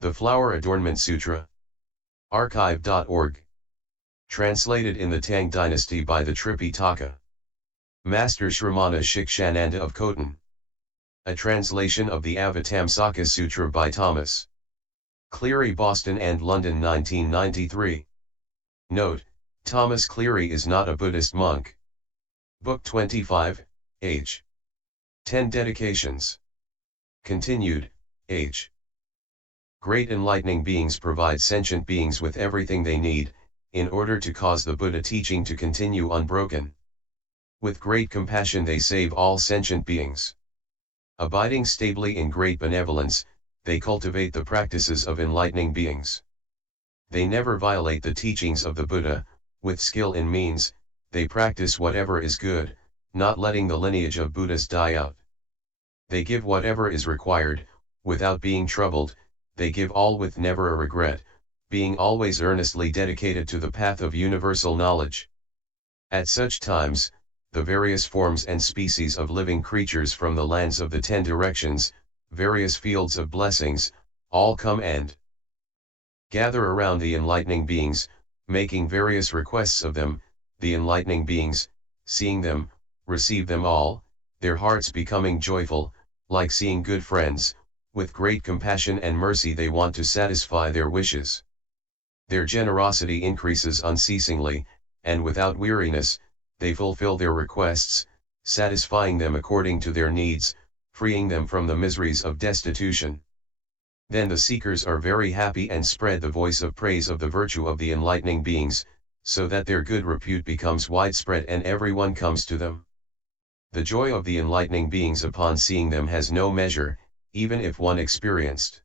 The Flower Adornment Sutra. Archive.org. Translated in the Tang Dynasty by the Tripitaka. Master Shramana Shikshananda of Khotan. A translation of the Avatamsaka-Sutra by Thomas Cleary, Boston and London, 1993. Note: Thomas Cleary is not a Buddhist monk. Book 25, H. 10 Dedications. Continued, H. Great enlightening beings provide sentient beings with everything they need, in order to cause the Buddha teaching to continue unbroken. With great compassion they save all sentient beings. Abiding stably in great benevolence, they cultivate the practices of enlightening beings. They never violate the teachings of the Buddha. With skill in means, they practice whatever is good, not letting the lineage of Buddhas die out. They give whatever is required, without being troubled. They give all with never a regret, being always earnestly dedicated to the path of universal knowledge. At such times, the various forms and species of living creatures from the lands of the 10 directions, various fields of blessings, all come and gather around the enlightening beings, making various requests of them. The enlightening beings, seeing them, receive them all, their hearts becoming joyful, like seeing good friends. With great compassion and mercy they want to satisfy their wishes. Their generosity increases unceasingly, and without weariness, they fulfill their requests, satisfying them according to their needs, freeing them from the miseries of destitution. Then the seekers are very happy and spread the voice of praise of the virtue of the enlightening beings, so that their good repute becomes widespread and everyone comes to them. The joy of the enlightening beings upon seeing them has no measure, even if one experienced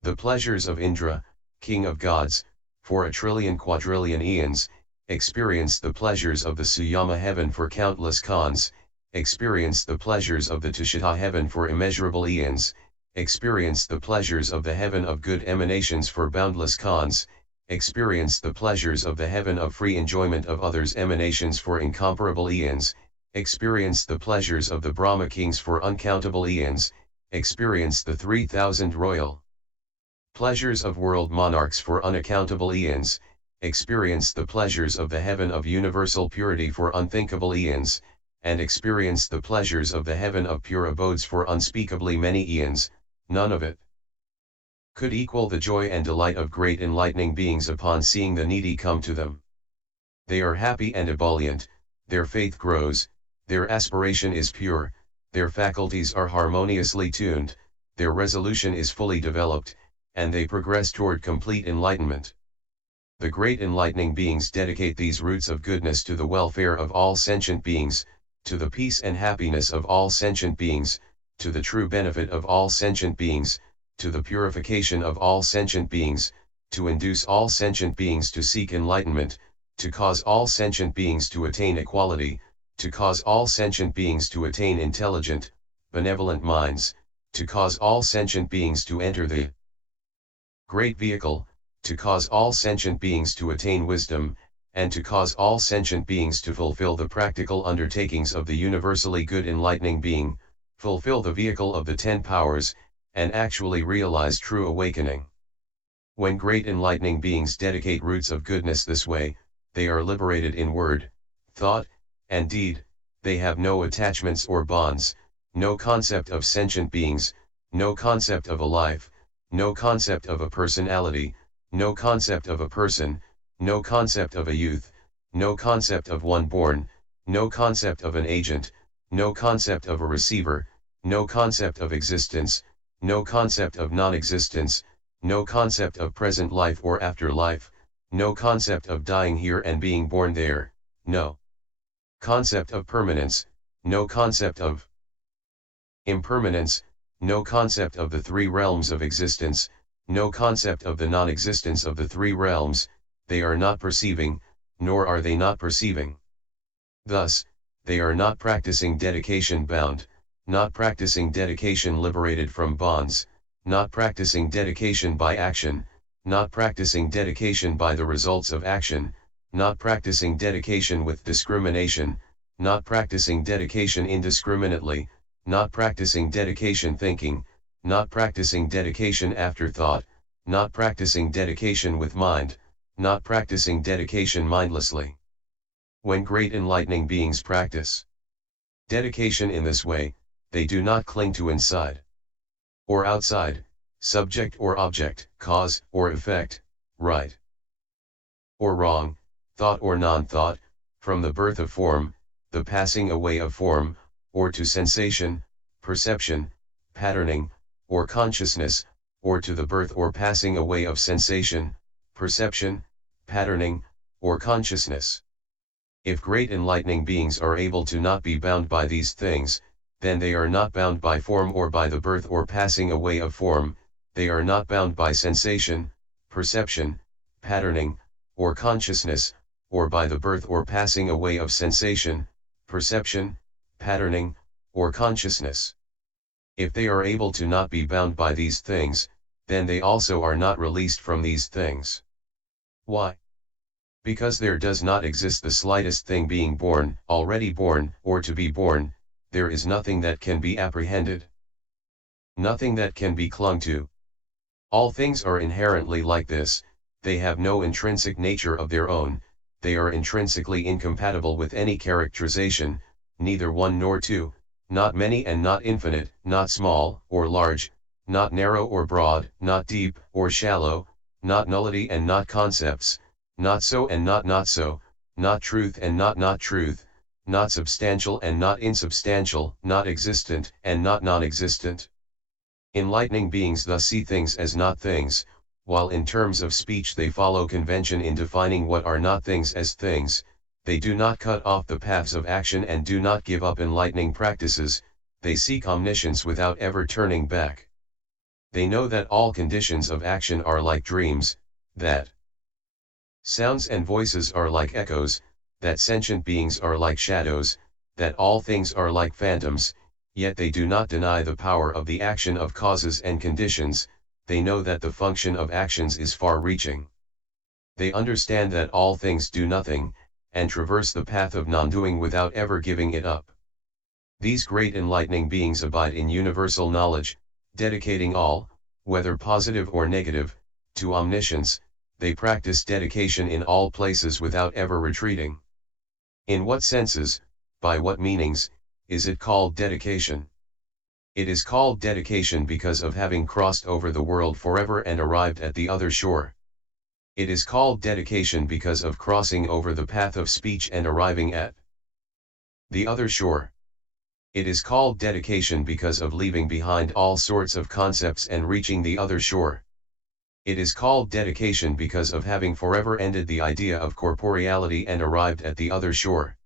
the pleasures of Indra, king of gods, for 1 quadrillion eons, experienced the pleasures of the Suyama heaven for countless khans, experienced the pleasures of the Tushita heaven for immeasurable eons, experienced the pleasures of the heaven of good emanations for boundless khans, experienced the pleasures of the heaven of free enjoyment of others' emanations for incomparable eons, experienced the pleasures of the Brahma kings for uncountable eons, experienced the 3,000 royal pleasures of world monarchs for unaccountable eons, experienced the pleasures of the heaven of universal purity for unthinkable eons, and experienced the pleasures of the heaven of pure abodes for unspeakably many eons. None of it could equal the joy and delight of great enlightening beings upon seeing the needy come to them. They are happy and ebullient, their faith grows, their aspiration is pure, their faculties are harmoniously tuned, their resolution is fully developed, and they progress toward complete enlightenment. The great enlightening beings dedicate these roots of goodness to the welfare of all sentient beings, to the peace and happiness of all sentient beings, to the true benefit of all sentient beings, to the purification of all sentient beings, to induce all sentient beings to seek enlightenment, to cause all sentient beings to attain equality, to cause all sentient beings to attain intelligent, benevolent minds, to cause all sentient beings to enter the great vehicle, to cause all sentient beings to attain wisdom, and to cause all sentient beings to fulfill the practical undertakings of the universally good enlightening being, fulfill the vehicle of the 10 powers, and actually realize true awakening. When great enlightening beings dedicate roots of goodness this way, they are liberated in word, thought, and deed. They have no attachments or bonds, no concept of sentient beings, no concept of a life, no concept of a personality, no concept of a person, no concept of a youth, no concept of one born, no concept of an agent, no concept of a receiver, no concept of existence, no concept of non-existence, no concept of present life or afterlife, no concept of dying here and being born there, no concept of permanence, no concept of impermanence, no concept of the 3 realms of existence, no concept of the non-existence of the 3 realms. They are not perceiving, nor are they not perceiving. Thus, they are not practicing dedication bound, not practicing dedication liberated from bonds, not practicing dedication by action, not practicing dedication by the results of action, not practicing dedication with discrimination, not practicing dedication indiscriminately, not practicing dedication thinking, not practicing dedication after thought, not practicing dedication with mind, not practicing dedication mindlessly. When great enlightening beings practice dedication in this way, they do not cling to inside or outside, subject or object, cause or effect, right or wrong, thought or non-thought, from the birth of form, the passing away of form, or to sensation, perception, patterning, or consciousness, or to the birth or passing away of sensation, perception, patterning, or consciousness. If great enlightening beings are able to not be bound by these things, then they are not bound by form or by the birth or passing away of form, they are not bound by sensation, perception, patterning, or consciousness, or by the birth or passing away of sensation, perception, patterning, or consciousness. If they are able to not be bound by these things, then they also are not released from these things. Why? Because there does not exist the slightest thing being born, already born, or to be born, there is nothing that can be apprehended. Nothing that can be clung to. All things are inherently like this, they have no intrinsic nature of their own, they are intrinsically incompatible with any characterization, neither one nor two, not many and not infinite, not small or large, not narrow or broad, not deep or shallow, not nullity and not concepts, not so and not so, not truth and not truth, not substantial and not insubstantial, not existent and not non-existent. Enlightening beings thus see things as not things, while in terms of speech they follow convention in defining what are not things as things. They do not cut off the paths of action and do not give up enlightening practices, they seek omniscience without ever turning back. They know that all conditions of action are like dreams, that sounds and voices are like echoes, that sentient beings are like shadows, that all things are like phantoms, yet they do not deny the power of the action of causes and conditions, they know that the function of actions is far-reaching. They understand that all things do nothing, and traverse the path of non-doing without ever giving it up. These great enlightening beings abide in universal knowledge, dedicating all, whether positive or negative, to omniscience. They practice dedication in all places without ever retreating. In what senses, by what meanings, is it called dedication? It is called dedication because of having crossed over the world forever and arrived at the other shore. It is called dedication because of crossing over the path of speech and arriving at the other shore. It is called dedication because of leaving behind all sorts of concepts and reaching the other shore. It is called dedication because of having forever ended the idea of corporeality and arrived at the other shore.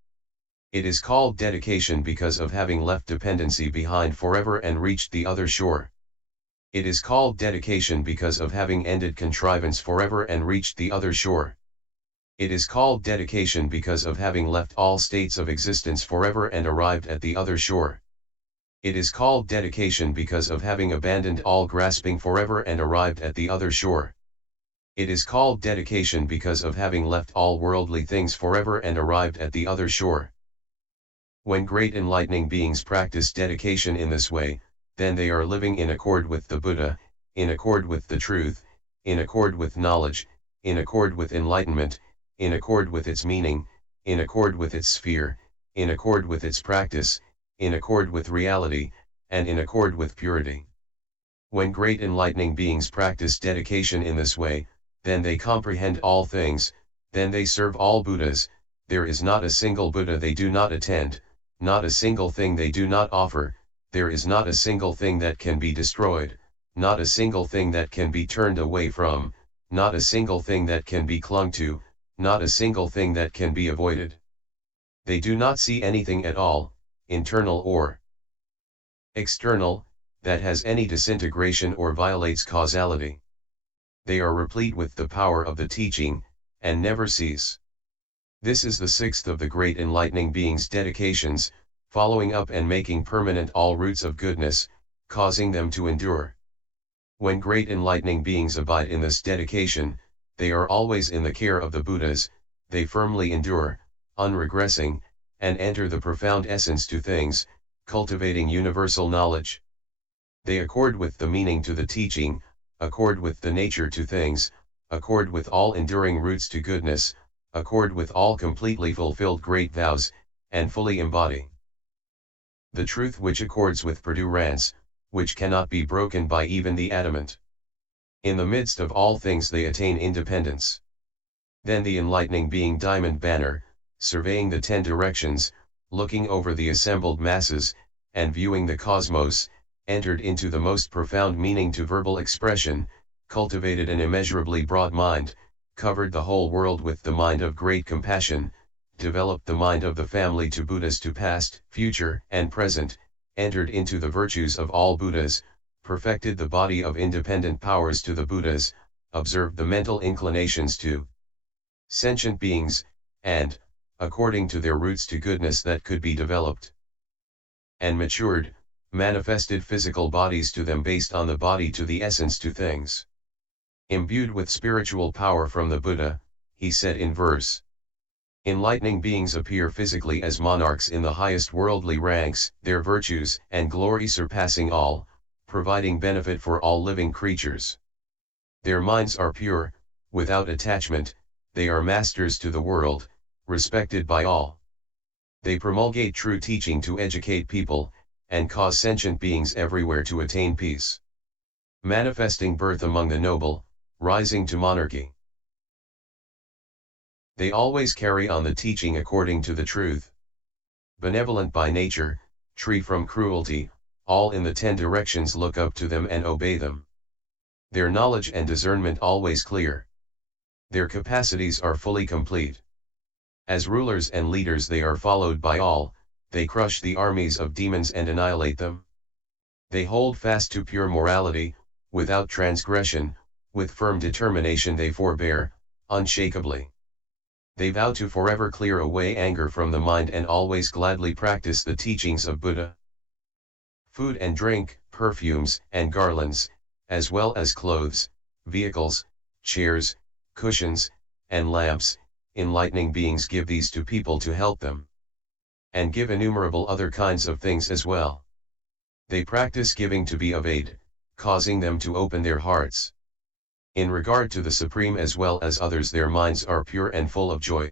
It is called dedication because of having left dependency behind forever and reached the other shore. It is called dedication because of having ended contrivance forever and reached the other shore. It is called dedication because of having left all states of existence forever and arrived at the other shore. It is called dedication because of having abandoned all grasping forever and arrived at the other shore. It is called dedication because of having left all worldly things forever and arrived at the other shore. When great enlightening beings practice dedication in this way, then they are living in accord with the Buddha, in accord with the truth, in accord with knowledge, in accord with enlightenment, in accord with its meaning, in accord with its sphere, in accord with its practice, in accord with reality, and in accord with purity. When great enlightening beings practice dedication in this way, then they comprehend all things, then they serve all Buddhas. There is not a single Buddha they do not attend, not a single thing they do not offer, there is not a single thing that can be destroyed, not a single thing that can be turned away from, not a single thing that can be clung to, not a single thing that can be avoided. They do not see anything at all, internal or external, that has any disintegration or violates causality. They are replete with the power of the teaching, and never cease. This is the sixth of the great enlightening beings' dedications, following up and making permanent all roots of goodness, causing them to endure. When great enlightening beings abide in this dedication, they are always in the care of the Buddhas, they firmly endure, unregressing, and enter the profound essence to things, cultivating universal knowledge. They accord with the meaning to the teaching, accord with the nature to things, accord with all enduring roots to goodness, accord with all completely fulfilled great vows, and fully embody the truth which accords with perdurance, which cannot be broken by even the adamant. In the midst of all things they attain independence. Then the enlightening being Diamond Banner, surveying the 10 directions, looking over the assembled masses, and viewing the cosmos, entered into the most profound meaning to verbal expression, cultivated an immeasurably broad mind, covered the whole world with the mind of great compassion, developed the mind of the family to Buddhas to past, future, and present, entered into the virtues of all Buddhas, perfected the body of independent powers to the Buddhas, observed the mental inclinations to sentient beings, and, according to their roots to goodness that could be developed and matured, manifested physical bodies to them based on the body to the essence to things. Imbued with spiritual power from the Buddha, he said in verse. Enlightening beings appear physically as monarchs in the highest worldly ranks, their virtues and glory surpassing all, providing benefit for all living creatures. Their minds are pure, without attachment, they are masters to the world, respected by all. They promulgate true teaching to educate people, and cause sentient beings everywhere to attain peace. Manifesting birth among the noble, rising to monarchy. They always carry on the teaching according to the truth. Benevolent by nature, free from cruelty, all in the 10 directions look up to them and obey them. Their knowledge and discernment always clear. Their capacities are fully complete. As rulers and leaders they are followed by all, they crush the armies of demons and annihilate them. They hold fast to pure morality, without transgression, with firm determination they forbear, unshakably. They vow to forever clear away anger from the mind and always gladly practice the teachings of Buddha. Food and drink, perfumes and garlands, as well as clothes, vehicles, chairs, cushions, and lamps, enlightening beings give these to people to help them. And give innumerable other kinds of things as well. They practice giving to be of aid, causing them to open their hearts. In regard to the Supreme as well as others their minds are pure and full of joy.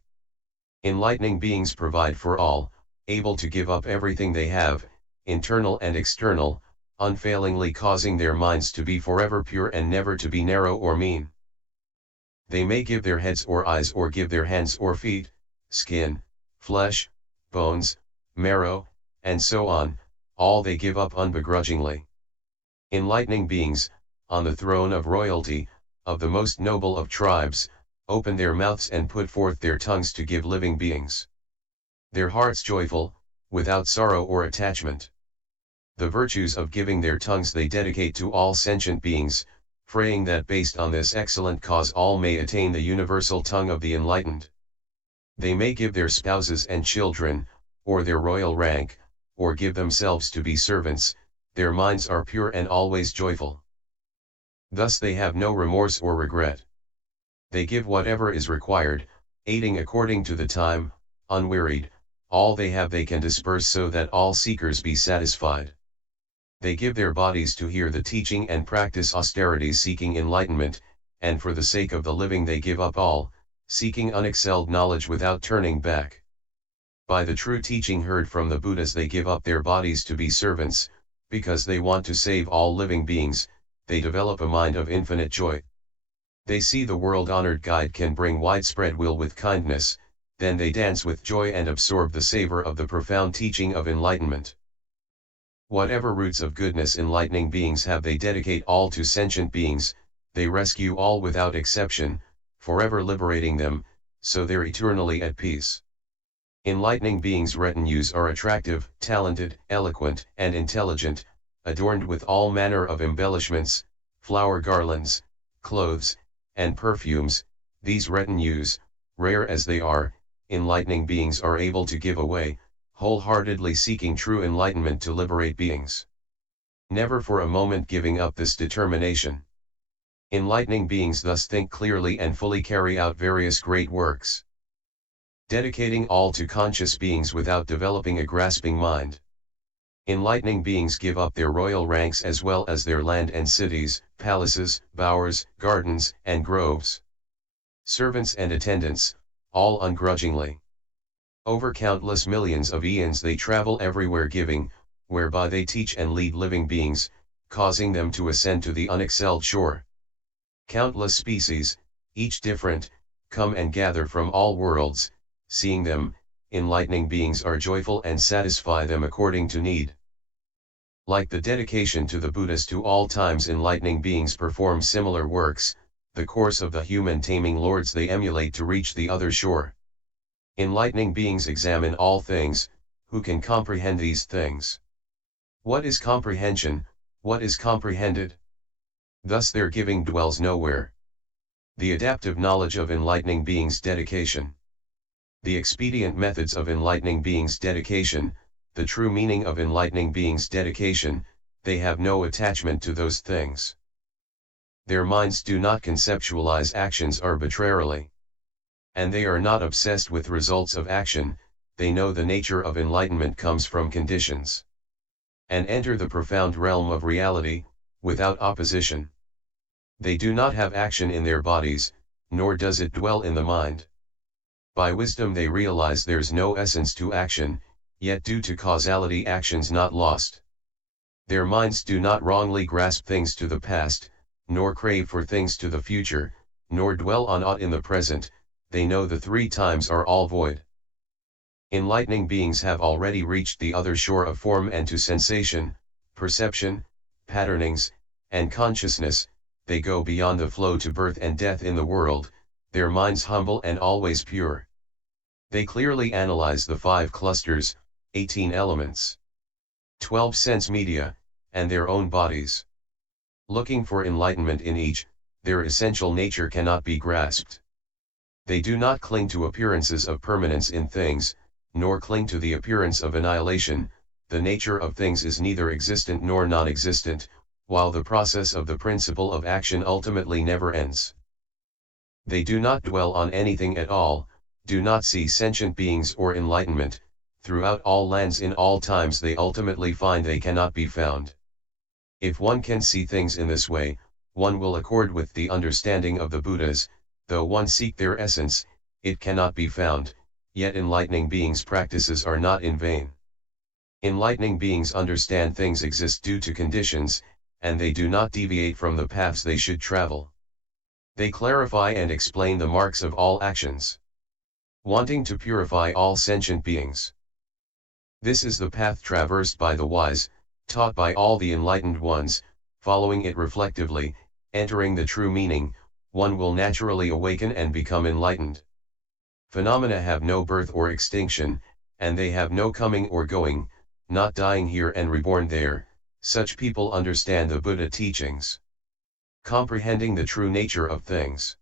Enlightening beings provide for all, able to give up everything they have, internal and external, unfailingly causing their minds to be forever pure and never to be narrow or mean. They may give their heads or eyes or give their hands or feet, skin, flesh, bones, marrow, and so on, all they give up unbegrudgingly. Enlightening beings, on the throne of royalty, of the most noble of tribes, open their mouths and put forth their tongues to give living beings. Their hearts joyful, without sorrow or attachment. The virtues of giving their tongues they dedicate to all sentient beings, praying that based on this excellent cause all may attain the universal tongue of the enlightened. They may give their spouses and children, or their royal rank, or give themselves to be servants, their minds are pure and always joyful. Thus they have no remorse or regret. They give whatever is required, aiding according to the time, unwearied, all they have they can disperse so that all seekers be satisfied. They give their bodies to hear the teaching and practice austerities seeking enlightenment, and for the sake of the living they give up all, seeking unexcelled knowledge without turning back. By the true teaching heard from the Buddhas they give up their bodies to be servants, because they want to save all living beings, they develop a mind of infinite joy. They see the world-honored guide can bring widespread will with kindness, then they dance with joy and absorb the savor of the profound teaching of enlightenment. Whatever roots of goodness enlightening beings have they dedicate all to sentient beings, they rescue all without exception, forever liberating them, so they're eternally at peace. Enlightening beings' retinues are attractive, talented, eloquent, and intelligent, adorned with all manner of embellishments, flower garlands, clothes, and perfumes. These retinues, rare as they are, enlightening beings are able to give away, wholeheartedly seeking true enlightenment to liberate beings. Never for a moment giving up this determination. Enlightening beings thus think clearly and fully carry out various great works. Dedicating all to conscious beings without developing a grasping mind. Enlightening beings give up their royal ranks as well as their land and cities, palaces, bowers, gardens, and groves. Servants and attendants, all ungrudgingly. Over countless millions of eons they travel everywhere giving, whereby they teach and lead living beings, causing them to ascend to the unexcelled shore. Countless species, each different, come and gather from all worlds, seeing them, enlightening beings are joyful and satisfy them according to need. Like the dedication to the Buddhist to all times enlightening beings perform similar works, the course of the human taming lords they emulate to reach the other shore. Enlightening beings examine all things, who can comprehend these things? What is comprehension, what is comprehended? Thus their giving dwells nowhere. The adaptive knowledge of enlightening beings' dedication. The expedient methods of enlightening beings' dedication, the true meaning of enlightening beings' dedication, they have no attachment to those things. Their minds do not conceptualize actions arbitrarily. And they are not obsessed with results of action, they know the nature of enlightenment comes from conditions. And enter the profound realm of reality, without opposition. They do not have action in their bodies, nor does it dwell in the mind. By wisdom they realize there's no essence to action, yet due to causality action's not lost. Their minds do not wrongly grasp things to the past, nor crave for things to the future, nor dwell on aught in the present, they know the three times are all void. Enlightening beings have already reached the other shore of form and to sensation, perception, patternings, and consciousness, they go beyond the flow to birth and death in the world, their minds humble and always pure. They clearly analyze the 5 clusters, 18 elements, 12 sense media, and their own bodies. Looking for enlightenment in each, their essential nature cannot be grasped. They do not cling to appearances of permanence in things, nor cling to the appearance of annihilation, the nature of things is neither existent nor non-existent, while the process of the principle of action ultimately never ends. They do not dwell on anything at all, do not see sentient beings or enlightenment, throughout all lands in all times they ultimately find they cannot be found. If one can see things in this way, one will accord with the understanding of the Buddhas, though one seek their essence, it cannot be found, yet enlightening beings' practices are not in vain. Enlightening beings understand things exist due to conditions, and they do not deviate from the paths they should travel. They clarify and explain the marks of all actions, wanting to purify all sentient beings. This is the path traversed by the wise, taught by all the enlightened ones, following it reflectively, entering the true meaning, one will naturally awaken and become enlightened. Phenomena have no birth or extinction, and they have no coming or going, not dying here and reborn there. Such people understand the Buddha teachings, comprehending the true nature of things,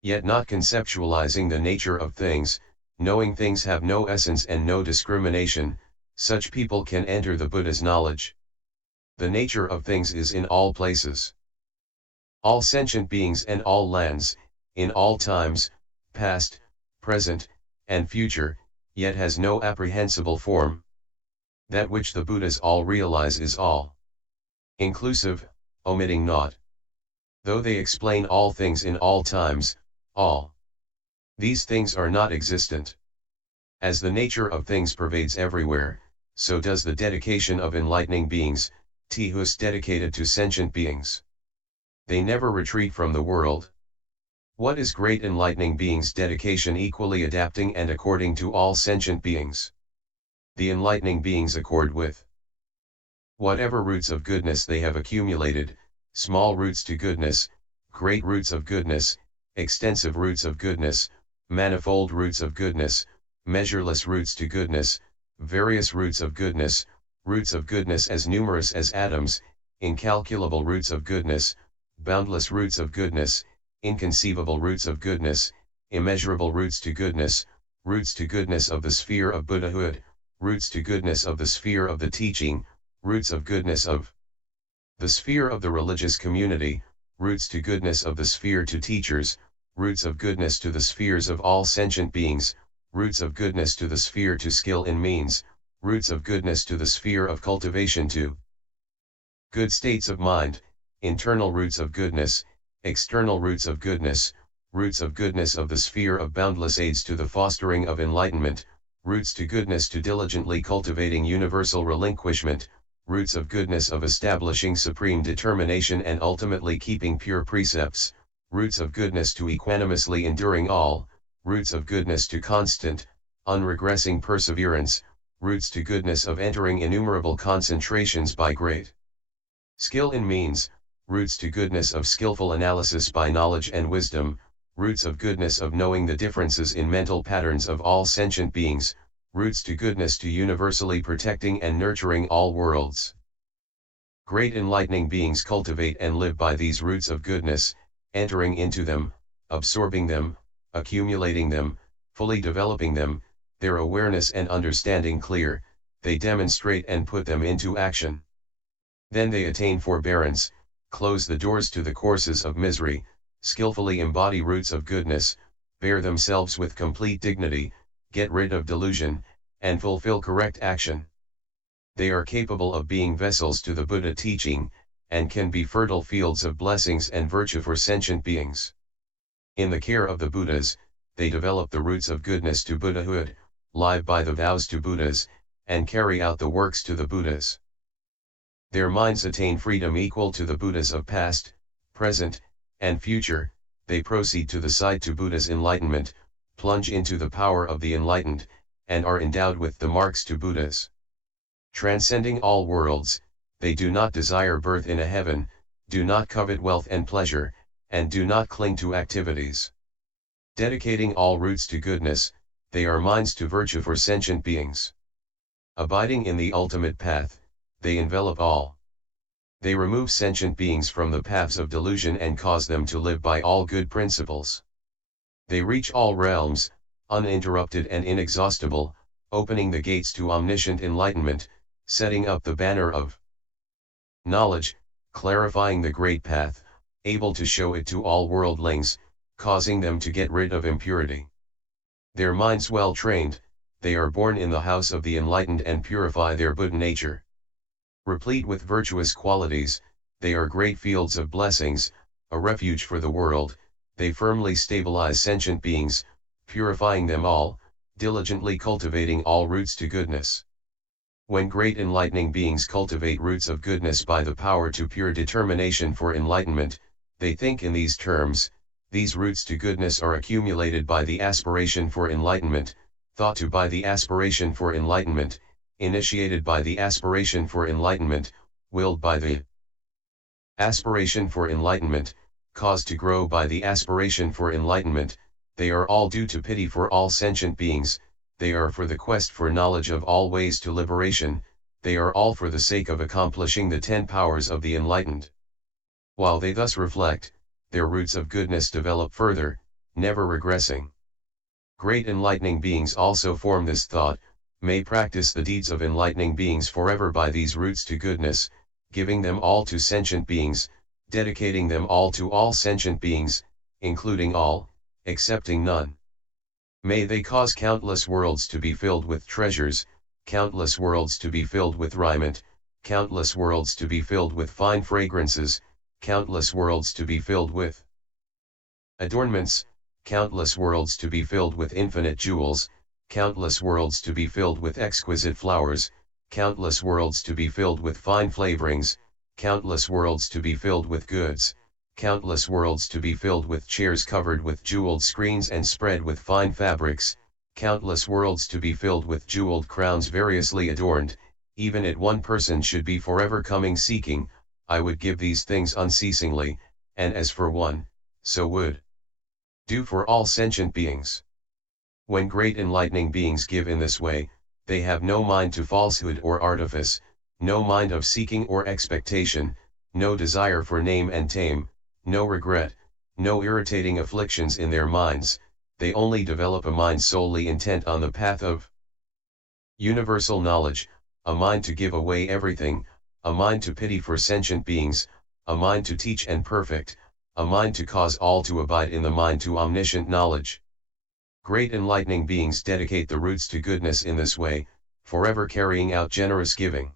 yet not conceptualizing the nature of things, knowing things have no essence and no discrimination. Such people can enter the Buddha's knowledge. The nature of things is in all places, all sentient beings and all lands, in all times, past, present, and future, yet has no apprehensible form. That which the Buddhas all realize is all inclusive, omitting naught. Though they explain all things in all times, all these things are not existent. As the nature of things pervades everywhere, so does the dedication of enlightening beings, thus dedicated to sentient beings. They never retreat from the world. What is great enlightening beings' dedication equally adapting and according to all sentient beings? The enlightening beings accord with whatever roots of goodness they have accumulated, small roots to goodness, great roots of goodness, extensive roots of goodness, manifold roots of goodness, measureless roots to goodness, various roots of goodness as numerous as atoms, incalculable roots of goodness, boundless roots of goodness, inconceivable roots of goodness, immeasurable roots to goodness of the sphere of Buddhahood, roots to goodness of the sphere of the teaching, roots of goodness of the sphere of the religious community, roots to goodness of the sphere to teachers, roots of goodness to the spheres of all sentient beings, roots of goodness to the sphere to skill in means, roots of goodness to the sphere of cultivation to good states of mind, internal roots of goodness, external roots of goodness of the sphere of boundless aids to the fostering of enlightenment, roots to goodness to diligently cultivating universal relinquishment, roots of goodness of establishing supreme determination and ultimately keeping pure precepts, roots of goodness to equanimously enduring all, roots of goodness to constant, unregressing perseverance, roots to goodness of entering innumerable concentrations by great skill in means, roots to goodness of skillful analysis by knowledge and wisdom, roots of goodness of knowing the differences in mental patterns of all sentient beings, roots to goodness to universally protecting and nurturing all worlds. Great enlightening beings cultivate and live by these roots of goodness, entering into them, absorbing them, accumulating them, fully developing them, their awareness and understanding clear, they demonstrate and put them into action. Then they attain forbearance, close the doors to the courses of misery, skillfully embody roots of goodness, bear themselves with complete dignity, get rid of delusion, and fulfill correct action. They are capable of being vessels to the Buddha teaching, and can be fertile fields of blessings and virtue for sentient beings. In the care of the Buddhas, they develop the roots of goodness to Buddhahood, live by the vows to Buddhas, and carry out the works to the Buddhas. Their minds attain freedom equal to the Buddhas of past, present, and future, they proceed to the side to Buddha's enlightenment, plunge into the power of the enlightened, and are endowed with the marks to Buddhas. Transcending all worlds, they do not desire birth in a heaven, do not covet wealth and pleasure, and do not cling to activities. Dedicating all roots to goodness, they are minds to virtue for sentient beings. Abiding in the ultimate path, they envelop all. They remove sentient beings from the paths of delusion and cause them to live by all good principles. They reach all realms, uninterrupted and inexhaustible, opening the gates to omniscient enlightenment, setting up the banner of knowledge, clarifying the great path, able to show it to all worldlings, causing them to get rid of impurity. Their minds well trained, they are born in the house of the enlightened and purify their Buddha nature. Replete with virtuous qualities, they are great fields of blessings, a refuge for the world, they firmly stabilize sentient beings, purifying them all, diligently cultivating all roots to goodness. When great enlightening beings cultivate roots of goodness by the power to pure determination for enlightenment, they think in these terms: these roots to goodness are accumulated by the aspiration for enlightenment, thought to by the aspiration for enlightenment, initiated by the aspiration for enlightenment, willed by the aspiration for enlightenment, caused to grow by the aspiration for enlightenment. They are all due to pity for all sentient beings, they are for the quest for knowledge of all ways to liberation, they are all for the sake of accomplishing the 10 powers of the enlightened. While they thus reflect, their roots of goodness develop further, never regressing. Great enlightening beings also form this thought, may practice the deeds of enlightening beings forever by these roots to goodness, giving them all to sentient beings, dedicating them all to all sentient beings, including all, excepting none. May they cause countless worlds to be filled with treasures, countless worlds to be filled with raiment, countless worlds to be filled with fine fragrances, countless worlds to be filled with adornments, countless worlds to be filled with infinite jewels, countless worlds to be filled with exquisite flowers, countless worlds to be filled with fine flavorings, countless worlds to be filled with goods, countless worlds to be filled with chairs covered with jeweled screens and spread with fine fabrics, countless worlds to be filled with jeweled crowns variously adorned. Even it one person should be forever coming seeking, I would give these things unceasingly, and as for one, so would do for all sentient beings. When great enlightening beings give in this way, they have no mind to falsehood or artifice, no mind of seeking or expectation, no desire for name and tame, no regret, no irritating afflictions in their minds, they only develop a mind solely intent on the path of universal knowledge, a mind to give away everything, a mind to pity for sentient beings, a mind to teach and perfect, a mind to cause all to abide in the mind to omniscient knowledge. Great enlightening beings dedicate the roots to goodness in this way, forever carrying out generous giving.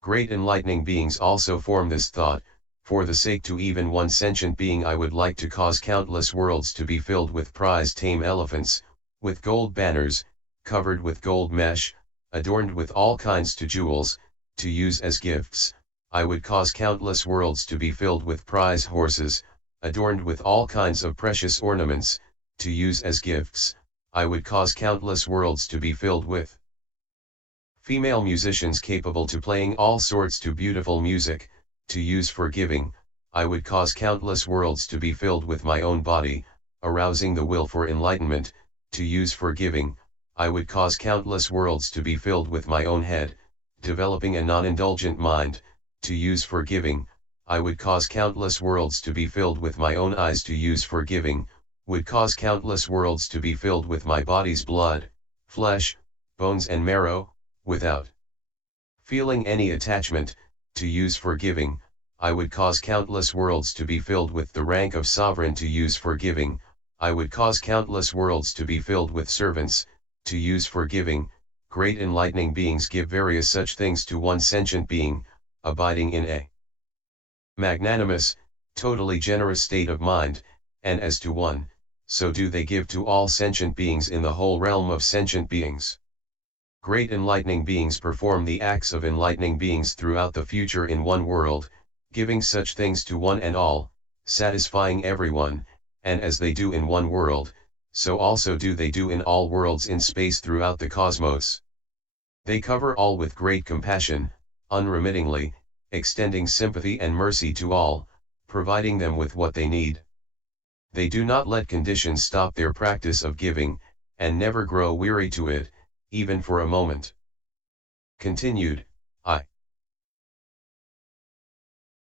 Great enlightening beings also form this thought: for the sake to even one sentient being I would like to cause countless worlds to be filled with prize tame elephants, with gold banners, covered with gold mesh, adorned with all kinds to jewels, to use as gifts. I would cause countless worlds to be filled with prize horses, adorned with all kinds of precious ornaments, to use as gifts. I would cause countless worlds to be filled with female musicians capable to playing all sorts to beautiful music, to use for giving. I would cause countless worlds to be filled with my own body, arousing the will for enlightenment, to use for giving. I would cause countless worlds to be filled with my own head, developing a non-indulgent mind, to use for giving. I would cause countless worlds to be filled with my own eyes, to use for giving. Would cause countless worlds to be filled with my body's blood, flesh, bones and marrow, without feeling any attachment, to use for giving. I would cause countless worlds to be filled with the rank of sovereign, to use for giving. I would cause countless worlds to be filled with servants, to use for giving. Great enlightening beings give various such things to one sentient being, abiding in a magnanimous, totally generous state of mind, and as to one, so do they give to all sentient beings in the whole realm of sentient beings. Great enlightening beings perform the acts of enlightening beings throughout the future in one world, giving such things to one and all, satisfying everyone, and as they do in one world, so also do they do in all worlds in space throughout the cosmos. They cover all with great compassion, unremittingly, extending sympathy and mercy to all, providing them with what they need. They do not let conditions stop their practice of giving, and never grow weary to it, even for a moment. Continued.